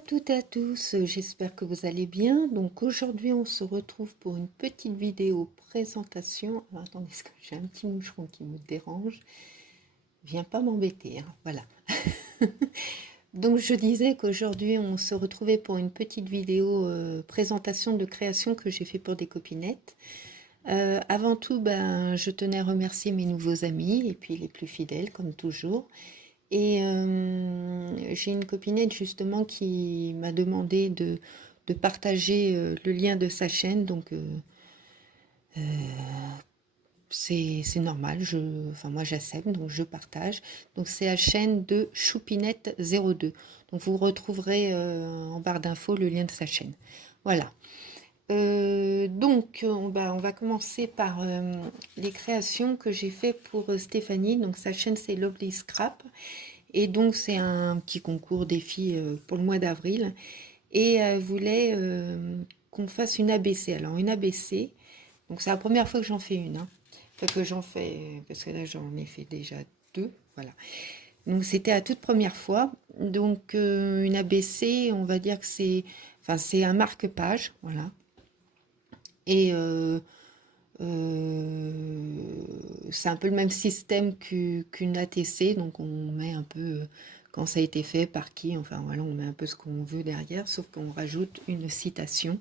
à toutes et à tous, j'espère que vous allez bien. Donc aujourd'hui on se retrouve pour une petite vidéo présentation. Alors attendez, parce que j'ai un petit moucheron qui me dérange. Viens pas m'embêter, hein, voilà. Donc je disais qu'aujourd'hui on se retrouvait pour une petite vidéo présentation de création que j'ai fait pour des copinettes. Avant tout, je tenais à remercier mes nouveaux amis et puis les plus fidèles comme toujours. Et j'ai une copinette justement qui m'a demandé de partager le lien de sa chaîne, donc euh, c'est normal, enfin moi j'accepte, donc je partage. Donc c'est la chaîne de Choupinette02. Donc vous retrouverez en barre d'infos le lien de sa chaîne. Voilà. Donc on va commencer par les créations que j'ai fait pour Stéphanie. Donc sa chaîne c'est Lovely Scrap. Et donc, c'est un petit concours défi pour le mois d'avril. Et elle voulait qu'on fasse une ABC. Alors, une ABC, donc c'est la première fois que j'en fais une. Hein. Enfin, que j'en fais, parce que là, j'en ai fait déjà deux. Voilà. Donc, c'était la toute première fois. Donc, une ABC, on va dire que c'est un marque-page. Voilà. Et c'est un peu le même système qu'une ATC, donc on met un peu quand ça a été fait, par qui, enfin voilà, on met un peu ce qu'on veut derrière, sauf qu'on rajoute une citation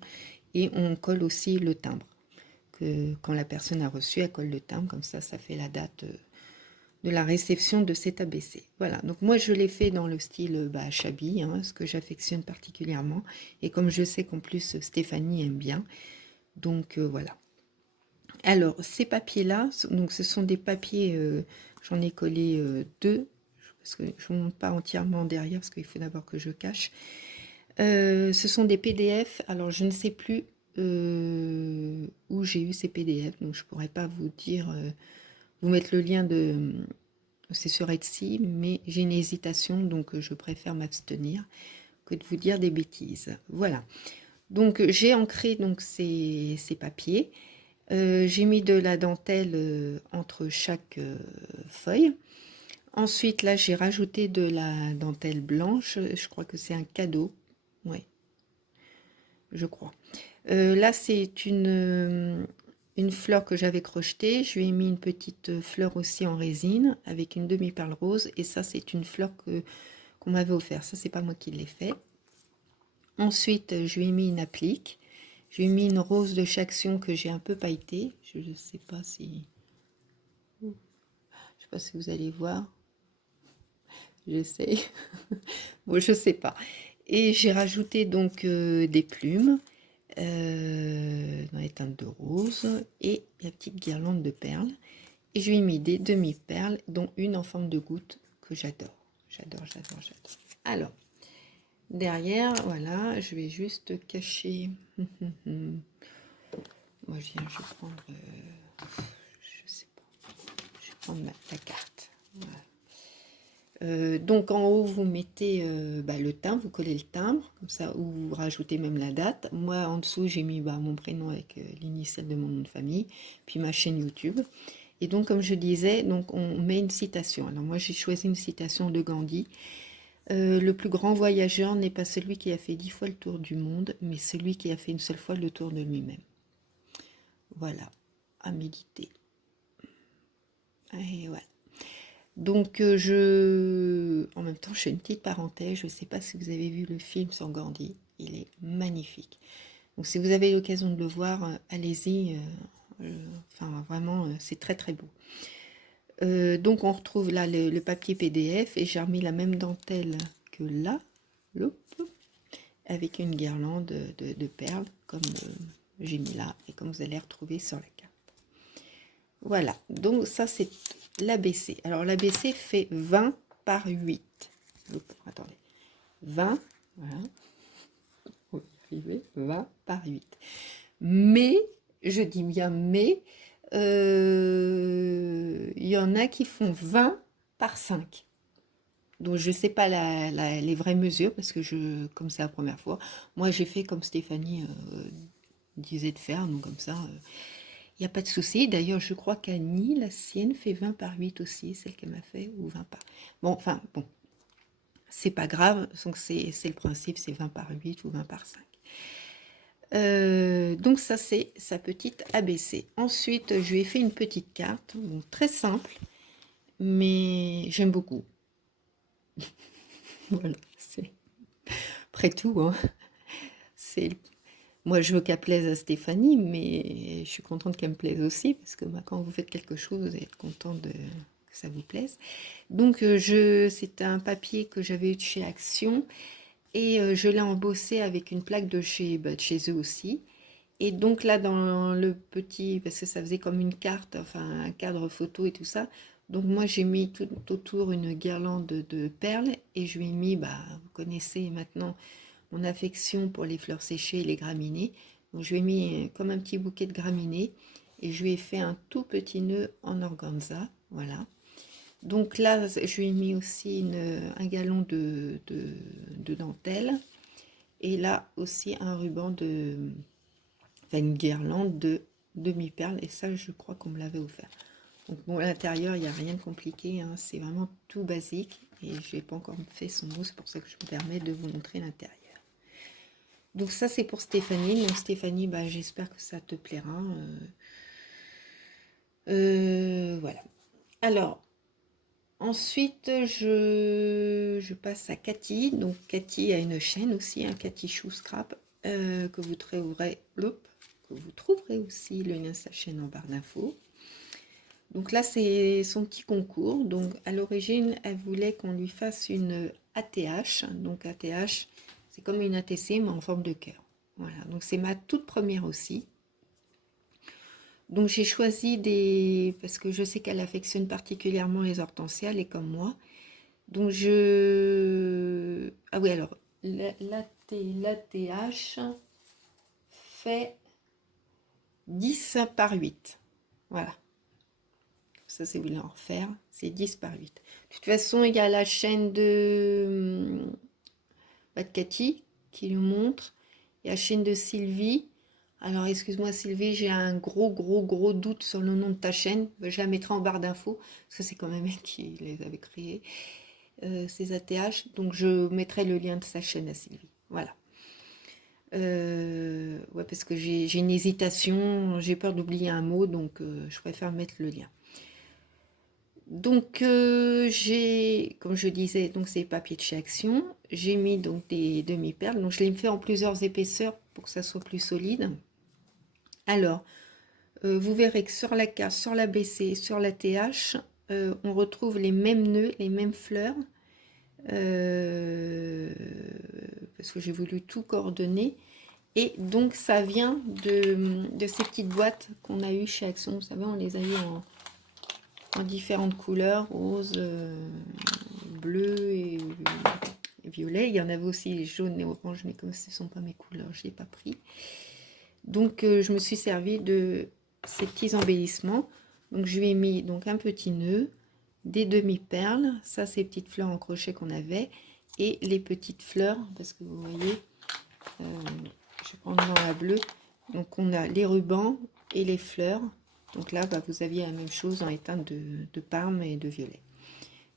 et on colle aussi le timbre. Que quand la personne a reçu, elle colle le timbre, comme ça fait la date de la réception de cet ABC. Voilà, donc moi je l'ai fait dans le style Chabi, hein, ce que j'affectionne particulièrement, et comme je sais qu'en plus Stéphanie aime bien, donc voilà. Alors, ces papiers-là, donc ce sont des papiers, j'en ai collé deux, parce que je ne monte pas entièrement derrière, parce qu'il faut d'abord que je cache. Ce sont des PDF, alors je ne sais plus où j'ai eu ces PDF, donc je ne pourrais pas vous dire, vous mettre le lien de... C'est sur Etsy, mais j'ai une hésitation, donc je préfère m'abstenir que de vous dire des bêtises. Voilà. Donc j'ai ancré donc ces papiers. J'ai mis de la dentelle entre chaque feuille. Ensuite, là, j'ai rajouté de la dentelle blanche. Je crois que c'est un cadeau. Ouais, je crois. Là, c'est une fleur que j'avais crochetée. Je lui ai mis une petite fleur aussi en résine avec une demi-perle rose. Et ça, c'est une fleur qu'on m'avait offert. Ça, c'est pas moi qui l'ai fait. Ensuite, je lui ai mis une applique. Je lui ai mis une rose de Chaction que j'ai un peu pailletée. Je ne sais pas si... Je ne sais pas si vous allez voir. J'essaye. Bon, je sais pas. Et j'ai rajouté donc des plumes dans les teintes de rose et la petite guirlande de perles. Et je lui ai mis des demi-perles, dont une en forme de goutte que j'adore. J'adore, j'adore, j'adore. Alors, derrière, voilà, je vais juste cacher. Moi, je vais prendre, je sais pas, je vais prendre la carte. Voilà. Donc en haut, vous mettez le timbre, vous collez le timbre, comme ça, ou vous rajoutez même la date. Moi, en dessous, j'ai mis mon prénom avec l'initiale de mon nom de famille, puis ma chaîne YouTube. Et donc, comme je disais, donc on met une citation. Alors moi, j'ai choisi une citation de Gandhi. Le plus grand voyageur n'est pas celui qui a fait 10 fois le tour du monde, mais celui qui a fait une seule fois le tour de lui-même. Voilà, à méditer. Et voilà. Donc, en même temps, je fais une petite parenthèse. Je ne sais pas si vous avez vu le film sur Gandhi. Il est magnifique. Donc, si vous avez l'occasion de le voir, allez-y. Enfin, vraiment, c'est très, très beau. Donc, on retrouve là le papier PDF et j'ai remis la même dentelle que là, avec une guirlande de perles, comme j'ai mis là et comme vous allez retrouver sur la carte. Voilà, donc ça c'est l'ABC. Alors l'ABC fait 20 par 8. Attendez, 20, voilà, on va y arriver, 20 par 8. Mais, je dis bien mais, il y en a qui font 20 par 5. Donc je ne sais pas les vraies mesures, parce que comme c'est la première fois, moi j'ai fait comme Stéphanie disait de faire, donc comme ça... il n'y a pas de souci. D'ailleurs, je crois qu'Annie, la sienne, fait 20 par 8 aussi, celle qu'elle m'a fait, ou 20 par... Bon, enfin, bon. c'est pas grave, donc c'est le principe, c'est 20 par 8 ou 20 par 5. Donc ça c'est sa petite ABC. Ensuite je lui ai fait une petite carte, donc très simple, mais j'aime beaucoup. Voilà, c'est après tout, hein. C'est Moi je veux qu'elle plaise à Stéphanie, mais je suis contente qu'elle me plaise aussi, parce que bah, quand vous faites quelque chose, vous allez être content que ça vous plaise. Donc c'est un papier que j'avais eu de chez Action, et je l'ai embossé avec une plaque de chez eux aussi. Et donc là, dans le petit, parce que ça faisait comme une carte, enfin un cadre photo et tout ça, donc moi j'ai mis tout autour une guirlande de perles, et je lui ai mis, bah, vous connaissez maintenant mon affection pour les fleurs séchées et les graminées. Donc je lui ai mis comme un petit bouquet de graminées, et je lui ai fait un tout petit nœud en organza, voilà. Donc là, je lui ai mis aussi un galon de dentelle, et là aussi un ruban enfin une guirlande de demi-perles, et ça je crois qu'on me l'avait offert. Donc bon, à l'intérieur il n'y a rien de compliqué, hein, c'est vraiment tout basique, et je n'ai pas encore fait son mot, c'est pour ça que je me permets de vous montrer l'intérieur. Donc ça c'est pour Stéphanie. Donc Stéphanie, bah, j'espère que ça te plaira. Voilà. Alors ensuite je passe à Cathy. Donc Cathy a une chaîne aussi, un Cathy Chou Scrap, que vous trouverez aussi le lien de sa chaîne en barre d'infos. Donc là c'est son petit concours. Donc à l'origine elle voulait qu'on lui fasse une ATH. Donc ATH c'est comme une ATC mais en forme de cœur. Voilà, donc c'est ma toute première aussi. Donc j'ai choisi parce que je sais qu'elle affectionne particulièrement les hortensias, et comme moi. Donc ah oui, alors, l'ATH fait 10 par 8. Voilà. Ça, c'est vous en refaire. C'est 10 par 8. De toute façon, il y a la chaîne de Cathy qui nous montre. Il y a la chaîne de Sylvie. Alors, excuse-moi Sylvie, j'ai un gros doute sur le nom de ta chaîne. Je la mettrai en barre d'infos, parce que c'est quand même elle qui les avait créés, ces ATH. Donc, je mettrai le lien de sa chaîne à Sylvie. Voilà. Ouais, parce que j'ai une hésitation, j'ai peur d'oublier un mot, donc je préfère mettre le lien. Donc, comme je disais, donc c'est papier de chez Action. J'ai mis donc des demi-perles. Donc, je l'ai fait en plusieurs épaisseurs pour que ça soit plus solide. Alors, vous verrez que sur la carte, sur la BC, sur la TH, on retrouve les mêmes nœuds, les mêmes fleurs. Parce que j'ai voulu tout coordonner. Et donc, ça vient de ces petites boîtes qu'on a eues chez Action. Vous savez, on les a eues en différentes couleurs, rose, bleu et violet. Il y en avait aussi jaune et orange, mais comme ce ne sont pas mes couleurs, je ne l'ai pas pris. Donc je me suis servi de ces petits embellissements. Donc je lui ai mis donc un petit nœud, des demi-perles, ça ces petites fleurs en crochet qu'on avait, et les petites fleurs, parce que vous voyez, je vais prendre dans la bleue, donc on a les rubans et les fleurs. Donc là, bah, vous aviez la même chose en éteint de parme et de violet.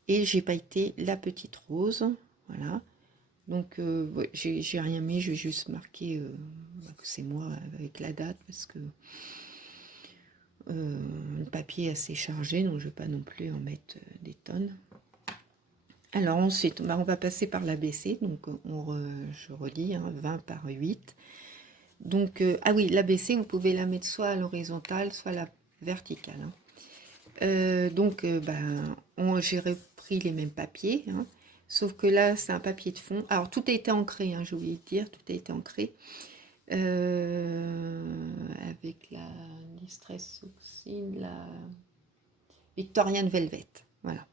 Et j'ai pailleté la petite rose, voilà. Donc ouais, j'ai rien mis, je vais juste marquer que c'est moi avec la date, parce que le papier est assez chargé, donc je ne vais pas non plus en mettre des tonnes. Alors ensuite, bah, on va passer par l'ABC, donc je relis, hein, 20 par 8. Donc, ah oui, l'ABC, vous pouvez la mettre soit à l'horizontale, soit à la verticale. Hein. Donc, j'ai repris les mêmes papiers, hein, sauf que là, c'est un papier de fond. Alors, tout a été ancré, hein, j'ai oublié de dire, tout a été ancré. Avec la Distress Oxide, la Victorian Velvet. Voilà.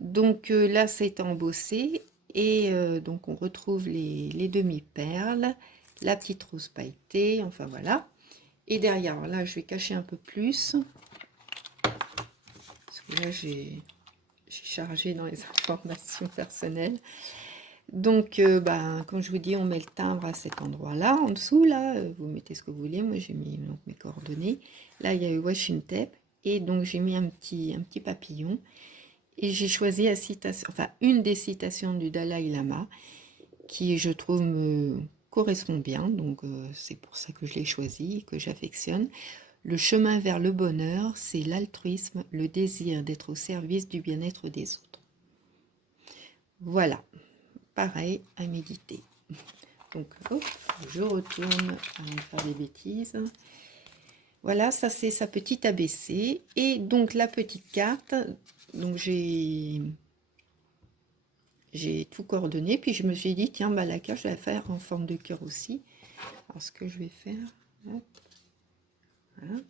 Donc là, ça a été embossé. Et donc, on retrouve les demi-perles, la petite rose pailletée, enfin voilà. Et derrière, là, je vais cacher un peu plus. Parce que là, j'ai chargé dans les informations personnelles. Donc, comme je vous dis, on met le timbre à cet endroit-là. En dessous, là, vous mettez ce que vous voulez. Moi, j'ai mis donc, mes coordonnées. Là, il y a eu washi tape. Et donc, j'ai mis un petit papillon. Et j'ai choisi une des citations du Dalai Lama qui, je trouve, me correspond bien. Donc, c'est pour ça que je l'ai choisi, que j'affectionne. Le chemin vers le bonheur, c'est l'altruisme, le désir d'être au service du bien-être des autres. Voilà, pareil à méditer. Donc, hop, je retourne avant de faire des bêtises. Voilà, ça c'est sa petite ABC. Et donc la petite carte, donc j'ai tout coordonné. Puis je me suis dit, tiens, bah, la carte, je vais la faire en forme de cœur aussi. Alors ce que je vais faire, hop, voilà.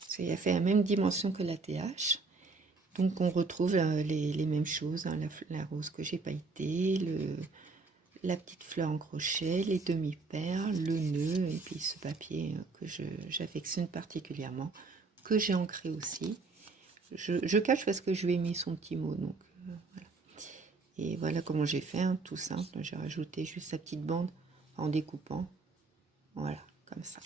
Parce qu'il a fait la même dimension que la TH. Donc on retrouve les mêmes choses, hein, la rose que j'ai pailletée, la petite fleur en crochet, les demi-perles, le nœud, et puis ce papier que j'affectionne particulièrement, que j'ai ancré aussi. Je cache parce que je lui ai mis son petit mot, donc voilà. Et voilà comment j'ai fait, hein, tout simple. J'ai rajouté juste sa petite bande en découpant, voilà, comme ça.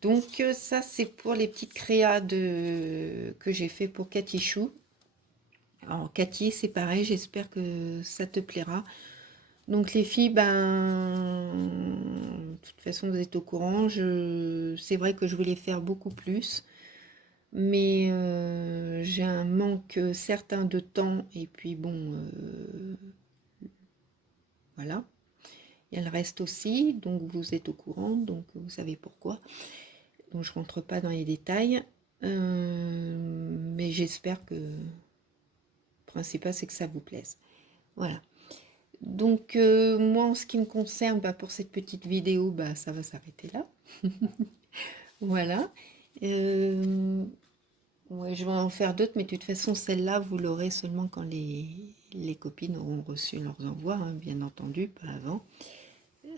Donc ça c'est pour les petites créas que j'ai fait pour Cathy Chou. Alors Cathy, c'est pareil, j'espère que ça te plaira. Donc les filles, ben, de toute façon vous êtes au courant, c'est vrai que je voulais faire beaucoup plus, mais j'ai un manque certain de temps, et puis bon, voilà. Il y a le reste aussi, donc vous êtes au courant, donc vous savez pourquoi. Donc je rentre pas dans les détails, mais j'espère que le principal c'est que ça vous plaise. Voilà. Donc moi en ce qui me concerne, bah, pour cette petite vidéo, bah, ça va s'arrêter là. Voilà. Ouais, je vais en faire d'autres, mais de toute façon celle-là vous l'aurez seulement quand les copines auront reçu leurs envois, hein, bien entendu, pas avant.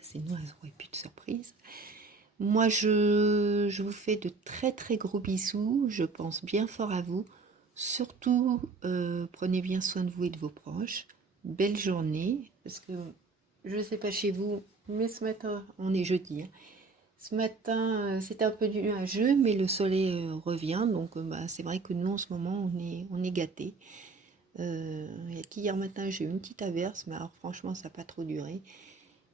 Sinon elles n'auraient plus de surprise. Moi je vous fais de très très gros bisous, je pense bien fort à vous. Surtout prenez bien soin de vous et de vos proches. Belle journée, parce que je ne sais pas chez vous, mais ce matin, on est jeudi, hein. Ce matin, c'était un peu nuageux, mais le soleil revient, donc bah, c'est vrai que nous, en ce moment, on est gâtés. Hier matin, j'ai eu une petite averse, mais alors franchement, ça n'a pas trop duré.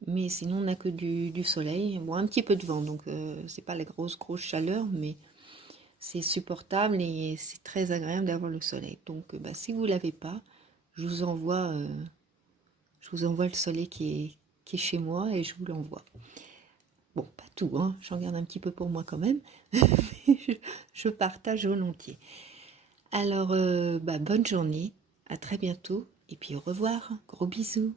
Mais sinon, on n'a que du soleil, bon, un petit peu de vent, donc c'est pas la grosse chaleur, mais c'est supportable et c'est très agréable d'avoir le soleil. Donc, bah, si vous ne l'avez pas, je vous envoie le soleil qui est chez moi et je vous l'envoie. Bon, pas tout, hein, j'en garde un petit peu pour moi quand même, mais je partage volontiers. Alors, bah, bonne journée, à très bientôt et puis au revoir, gros bisous.